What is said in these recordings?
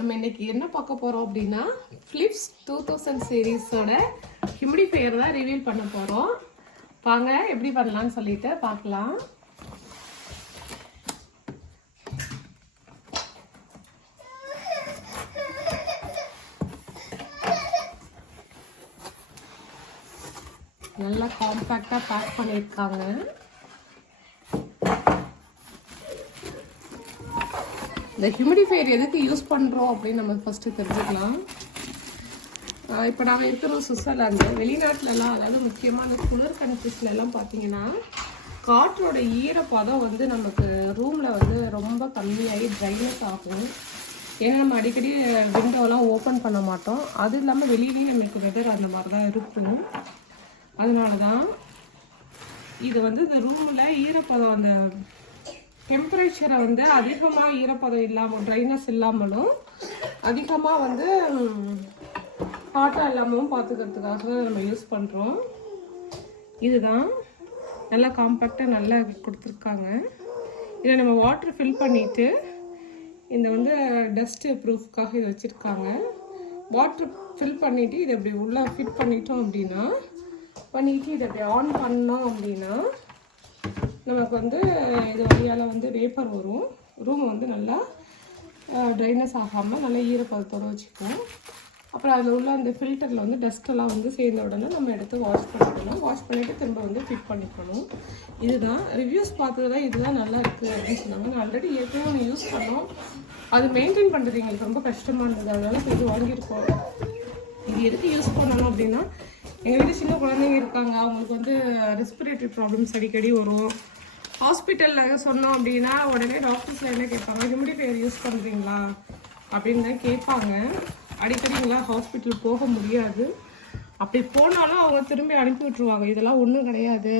நம்ம இன்னைக்கு என்ன பார்க்க போகிறோம் அப்படின்னா ஃபிலிப்ஸ் டூ தௌசண்ட் சீரீஸோட ஹியூமிடிஃபையர் தான் ரிவீல் பண்ண போறோம். வாங்க எப்படி பண்ணலாம்னு சொல்லிட்டு பார்க்கலாம். நல்லா காம்பேக்டாக பேக் பண்ணியிருக்காங்க. இந்த ஹியூமிடிஃபையர் எதுக்கு யூஸ் பண்ணுறோம் அப்படின்னு நம்ம ஃபஸ்ட்டு தெரிஞ்சுக்கலாம். இப்போ நாங்கள் இருக்கிறோம் சுவிட்சர்லாந்து. வெளிநாட்டிலலாம் அதாவது முக்கியமாக அந்த குளிர் கண்ட்ரிஸ்லலாம் பார்த்தீங்கன்னா காற்றோட ஈரப்பதம் வந்து நமக்கு ரூமில் வந்து ரொம்ப கம்மியாகி ட்ரைனஸ் ஆகும். ஏன்னா நம்ம அடிக்கடி விண்டோலாம் ஓப்பன் பண்ண மாட்டோம். அது இல்லாமல் வெளியிலேயும் நம்மளுக்கு வெதர் அந்த மாதிரி தான் இருக்கும். அதனால தான் இது வந்து இந்த ரூமில் ஈரப்பதம் அந்த டெம்பரேச்சரை வந்து அதிகமாக ஈரப்பதம் இல்லாமல் ட்ரைனஸ் இல்லாமலும் அதிகமாக வந்து ஹாட்டாக இல்லாமலும் பார்த்துக்கிறதுக்காக தான் நம்ம யூஸ் பண்ணுறோம் இதுதான். நல்லா காம்பேக்டாக நல்லா கொடுத்துருக்காங்க. இதை நம்ம வாட்ரு ஃபில் பண்ணிவிட்டு இந்த வந்து டஸ்ட்டு ப்ரூஃப்காக இதை வச்சுருக்காங்க. வாட்ரு ஃபில் பண்ணிவிட்டு இதை இப்படி உள்ளே ஃபிட் பண்ணிட்டோம் அப்படின்னா பண்ணிவிட்டு இதை இப்படி ஆன் பண்ணோம் அப்படின்னா நமக்கு வந்து இது வழியால் வந்து வேப்பர் வரும். ரூம் வந்து நல்லா ட்ரைனஸ் ஆகாமல் நல்லா ஈரப்பதத்தோடு வச்சுக்கும் அப்புறம் அதில் உள்ள அந்த ஃபில்டரில் வந்து டஸ்ட்டெல்லாம் வந்து சேர்ந்த உடனே நம்ம எடுத்து வாஷ் பண்ணிக்கணும். வாஷ் பண்ணிவிட்டு திரும்ப வந்து ஃபிட் பண்ணிக்கணும். இதுதான். ரிவ்யூஸ் பார்த்ததுல இதுதான் நல்லா இருக்குது அப்படின்னு சொன்னாங்க. நான் ஆல்ரெடி ஏற்கனவே ஒன்று யூஸ் பண்ணோம். அது மெயின்டைன் பண்ணுறது எங்களுக்கு ரொம்ப கஷ்டமாக இருந்தது. அதனால இது வாங்கியிருக்கோம். இது எதுக்கு யூஸ் பண்ணணும் அப்படின்னா எங்கள் வீட்டு சின்ன குழந்தைங்க இருக்காங்க. அவங்களுக்கு வந்து ரெஸ்பிரேட்டரி ப்ராப்ளம்ஸ் அடிக்கடி வரும். ஹாஸ்பிட்டலில் சொன்னோம் அப்படின்னா உடனே டாக்டர்ஸில் என்ன கேட்பாங்க ஹியூமிடிஃபையர் யூஸ் பண்ணுறீங்களா அப்படின்னு தான் கேட்பாங்க. அடிக்கடி எங்களால் ஹாஸ்பிட்டல் போக முடியாது. அப்படி போனாலும் அவங்க திரும்பி அனுப்பி விட்ருவாங்க இதெல்லாம் ஒன்றும் கிடையாது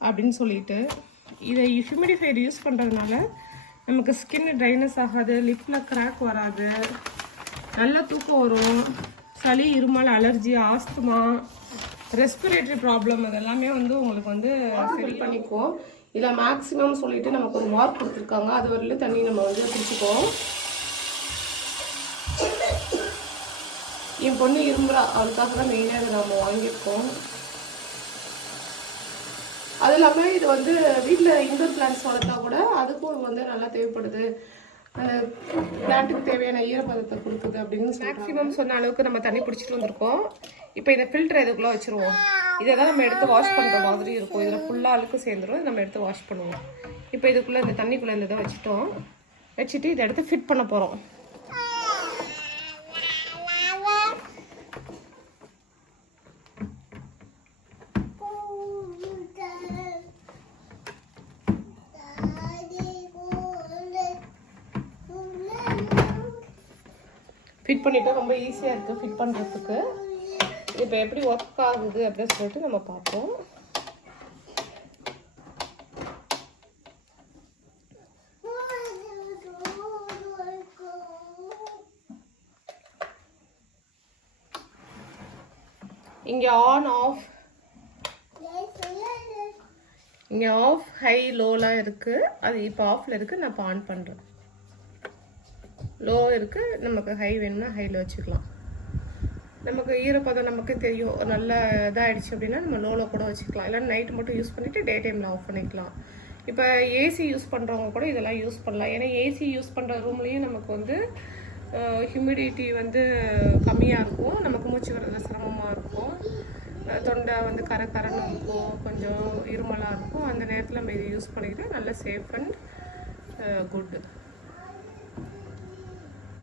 அப்படின்னு சொல்லிட்டு. இதை ஹியூமிடிஃபையர் யூஸ் பண்ணுறதுனால நமக்கு ஸ்கின் ட்ரைனஸ் ஆகாது லிப்பில் கிராக் வராது நல்ல தூக்கம் வரும் சளி இருமல் அலர்ஜி ஆஸ்துமா ரெஸ்பிரேட்டரி ப்ராப்ளம் அதெல்லாமே வந்து உங்களுக்கு வந்து சரி பண்ணிக்குவோம் இதில் மேக்ஸிமம் சொல்லிட்டு நமக்கு ஒரு மார்க் கொடுத்துருக்காங்க. அது வரையிலும் தண்ணி நம்ம வந்து குடிச்சுக்குவோம். என் பொண்ணு இரும்புறா. அவளுக்காக தான் மெயினாக இதை நம்ம வாங்கியிருக்கோம். அது இல்லாமல் இது வந்து வீட்டில் இண்டோர் பிளான்ஸ் வளர்த்தா கூட அதுக்கும் வந்து நல்லா தேவைப்படுது. அந்த பிளான்ட்டுக்கு தேவையான ஈரப்பதத்தை கொடுக்குது அப்படின்னு மேக்ஸிமம் சொன்ன அளவுக்கு நம்ம தண்ணி பிடிச்சிட்டு வந்திருக்கோம். இப்போ இதை ஃபில்டர் இதுக்குள்ளே வச்சுருவோம்? இதை தான் நம்ம எடுத்து வாஷ் பண்ணுற மாதிரி இருக்கும். இதில் ஃபுல்லாக அழுக்கு சேர்ந்துரும். நம்ம எடுத்து வாஷ் பண்ணுவோம். இப்போ இதுக்குள்ளே இந்த தண்ணிக்குள்ளே இந்த இதை வச்சுட்டோம். வச்சுட்டு இதை எடுத்து ஃபிட் பண்ண போகிறோம் ஃபிட் பண்ணிட்டா ரொம்ப ஈஸியாக இருக்குது ஃபிட் பண்ணுறதுக்கு இப்போ எப்படி ஒர்க் ஆகுது அப்படின்னு சொல்லிட்டு நம்ம பார்ப்போம். இங்கே ஆன் ஆஃப் இங்கே ஆஃப் ஹை லோலாம் இருக்குது அது இப்போ ஆஃபில் இருக்குது நான் இப்போ ஆன் பண்ணுறேன் லோ இருக்குது நமக்கு ஹை வேணும்னா ஹையில் வச்சுக்கலாம். நமக்கு ஈரப்பதம் நமக்கு தெரியும். நல்ல இதாகிடுச்சு அப்படின்னா நம்ம லோவில் கூட வச்சுக்கலாம். இல்லை நைட்டு மட்டும் யூஸ் பண்ணிவிட்டு டே டைமில் ஆஃப் பண்ணிக்கலாம். இப்போ ஏசி யூஸ் பண்ணுறவங்க கூட இதெல்லாம் யூஸ் பண்ணலாம். ஏன்னா ஏசி யூஸ் பண்ணுற ரூம்லேயும் நமக்கு வந்து ஹியூமிடிட்டி வந்து கம்மியாக இருக்கும். நமக்கு மூச்சு வர்றது சிரமமாக இருக்கும். தொண்டை வந்து கரை கரன்னு இருக்கும். கொஞ்சம் இருமலாக இருக்கும். அந்த நேரத்தில் நம்ம இது யூஸ் பண்ணிக்கிட்டு நல்ல சேஃப் அண்ட் குட்